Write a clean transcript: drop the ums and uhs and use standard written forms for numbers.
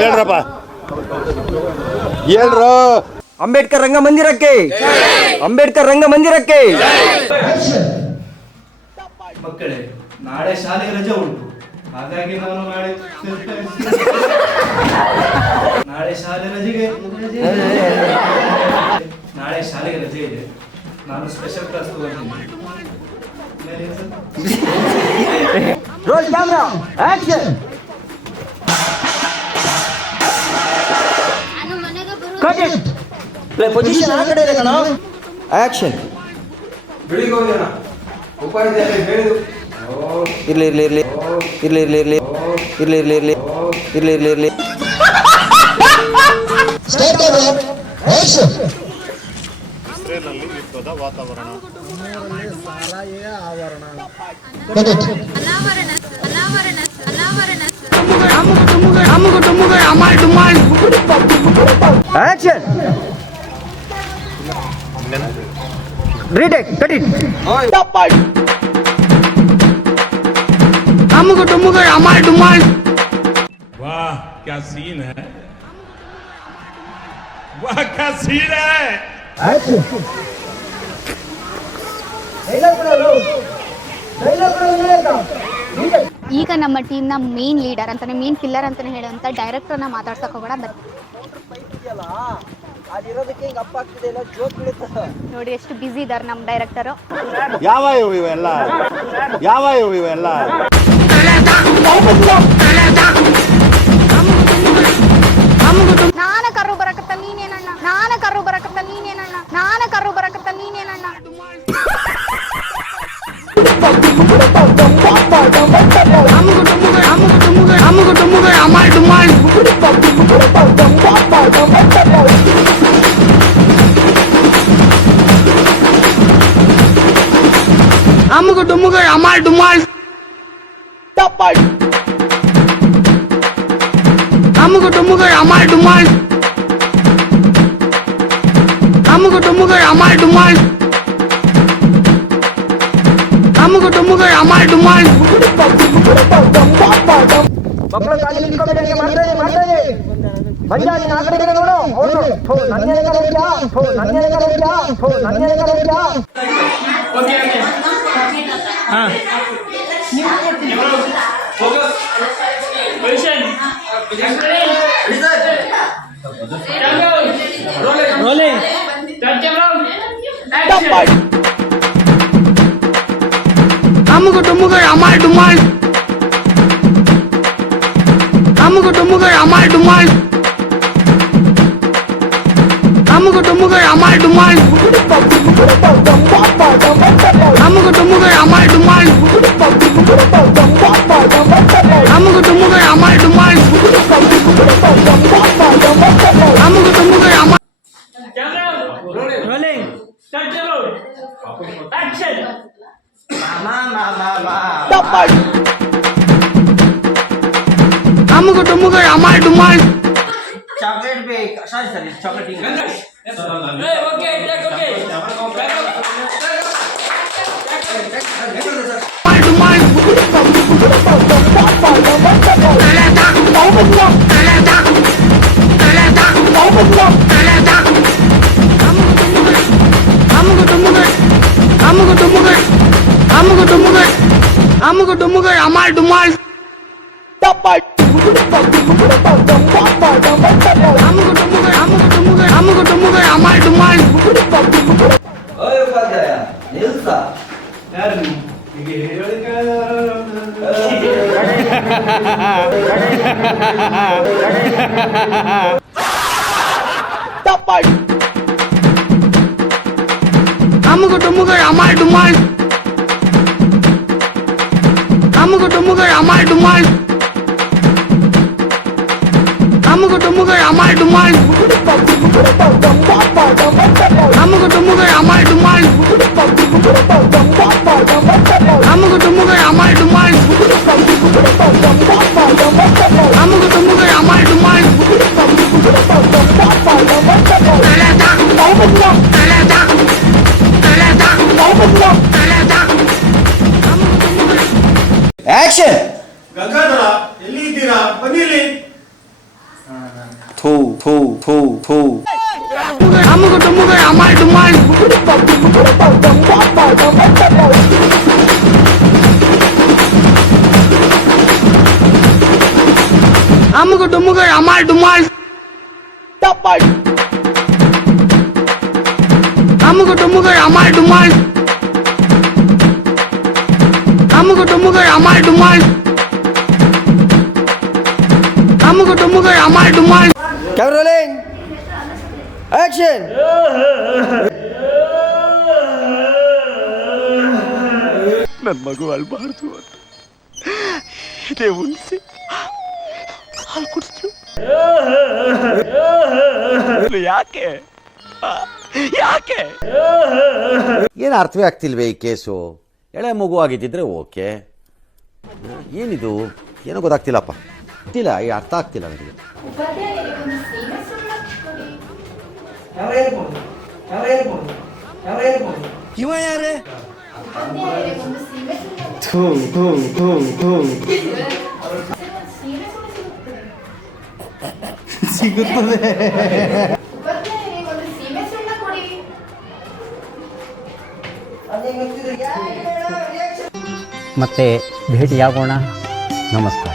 ಹೇಳ್ರಪ್ಪ ಹೇಳ್ರು. ಅಂಬೇಡ್ಕರ್ ರಂಗಮಂದಿರಕ್ಕೆ, ಅಂಬೇಡ್ಕರ್ ರಂಗಮಂದಿರಕ್ಕೆ. ಮಕ್ಕಳೇ, ನಾಳೆ ಶಾಲೆಗೆ ರಜೆ ಉಂಟು, ಹಾಗಾಗಿ ನಾನು ನಾಳೆ ಶಾಲೆಗೆ ರಜೆ ಇದೆ. ನಾನು ಸ್ಪೆಷಲ್ ಕ್ಲಾಸ್ ತಗೊಂಡಿದ್ದೀನಿ. Roll camera action. Cut it. Play position ಆ ಕಡೆ ಇದೆ ಕಣ. ಆಕ್ಷನ್. ಬೆಳಿಗ್ಗೆ ಹೋಗೋಣ. ಉಪಾಧ್ಯಾಯ ಹೇಳಿದ್ರು. ಇರ್ಲಿ ಇರ್ಲಿ ಇರ್ಲಿ ಇರ್ಲಿ ಇರ್ಲಿ ಇರ್ಲಿ ಇರ್ಲಿ ಇರ್ಲಿ ಇರ್ಲಿ ಇರ್ಲಿ ಇರ್ಲಿ ಇರ್ಲಿ. ಇಸ್ರೇಲ್ನಲ್ಲಿ ಯುದ್ಧದ ವಾತಾವರಣ. ಆಕ್ಷನ್. ರೀಟೇಕ್. Cut it. अमुक टुमुक अमाल डुमाल. वाह क्या सीन है, वाह क्या सीन है. ಈಗ ನಮ್ಮ ಟೀಮ್ನ ಮೇನ್ ಲೀಡರ್ ಅಂತಾನೆ, ಮೇನ್ ಪಿಲ್ಲರ್ ಅಂತಾನೆ ಹೇಳುವಂತ ಡೈರೆಕ್ಟರ್ನ ಮಾತಾಡ್ಸಕ್ ಹೋಗೋಣ. ನೋಡಿ ಎಷ್ಟು ಬಿಸಿ ಇದಾರೆ ನಮ್ಮ ಡೈರೆಕ್ಟರ್. ಯಾವ ಇವೆಲ್ಲ ನಾನ ಕರು ಬರಕತ್ತ ನೀನೇನಣ್ಣ, ನಾನ ಕರು ಬರಕತ್ತ ನೀನೇನಣ್ಣ, ನಾನ ಕರು ಬರಕತ್ತ ನೀನೇನಣ್ಣ. अमुक टुमुक अमाल डुमाल. अमुक टुमुक अमाल डुमाल. अमुक टुमुक अमाल डुमाल. अमुक टुमुक अमाल डुमाल. अमुक टुमुक अमाल डुमाल. ಮಕ್ಕಳು ಕಾಲಿ ನಿಂತ್ಕೊಂಡು ಹಂಗೆ ಮಾಡ್ತಾನೆ ಭಯ್ಯ ನೀನು ಆ ಕಡೆ ನೋಡು. ಅವನು ನನ್ನ अमुक टुमुक अमाल डुमाल. अमुक टुमुक अमाल डुमाल. अमुक टुमुक अमाल डुमाल. अमुक टुमुक अमाल डुमाल. अमुक टुमुक अमाल डुमाल. अमुक टुमुक अमाल. रोलिंग. एक्शन. अमुक टुमुक अमाल डुमाल. ಚಾಕ್ಲೇಟ್ ಬೇಕು. ಸರಿ ಚಾಕ್ಲೇಟ್ ಈಗ डुमाल. अमुक टुमुक अमाल डुमाल. अमुक टुमुक अमाल डुमाल. ಉಪಾಧ್ಯಾಯ ನಿಲ್ಸ. ಯಾರು ನೀವು? ಹೀಗೆ ಹೇಳೋದಕ್ಕೆ अमुक टुमुक अमाल डुमाल. अमुक टुमुक अमाल डुमाल. अमुक टुमुक अमाल डुमाल. अमुक टुमुक अमाल डुमाल. अमुक टुमुक अमाल डुमाल. अमुक टुमुक अमाल डुमाल. ಆಕ್ಷನ್. ಗಂಗಾಧರ ಎಲ್ಲಿ ಇದ್ದೀರಾ? ಬನ್ನಿಲ್ಲಿ. ಡುಮ್ಮುಗ ಅಮಾಲ್ ಡುಮಾಲ್ ಅಮ್ಮಗ ಡುಮ್ಮುಗ ಅಮಾಲ್ ಡುಮಾಲ್ ಅಮ್ಮಗ ಡುಮ್ಮುಗ ಅಮಾಲ್ ಡುಮಾಲ್ ಅಮ್ಮಗ ಡುಮ್ಮುಗ ಅಮಾಲ್ ಡುಮಾಲ್ ಕ್ಯಾಮೆರಾ ರೋಲಿಂಗ್ ಆಕ್ಷನ್ ನನ್ನ ಮಗು ಅಳ್ಬಾರ್ದು ಅಂತ ಇದೇ ಉಳಿಸಿ ಹಾಲು ಕುಡಿಸ್ತು. ಯಾಕೆ ಯಾಕೆ ಏನು ಅರ್ಥವೇ ಆಗ್ತಿಲ್ವೇ ಈ ಕೇಸು? ಎಳೆ ಮಗು ಆಗಿದ್ದಿದ್ರೆ ಓಕೆ, ಏನಿದು ಏನೋ ಗೊತ್ತಾಗ್ತಿಲ್ಲಪ್ಪ, ಗೊತ್ತಿಲ್ಲ, ಈ ಅರ್ಥ ಆಗ್ತಿಲ್ಲ ನನಗೆ. ಇವ ಯಾರೇ? ಸಿಗುತ್ತದೆ. ಮತ್ತೆ ಭೇಟಿಯಾಗೋಣ. ನಮಸ್ಕಾರ.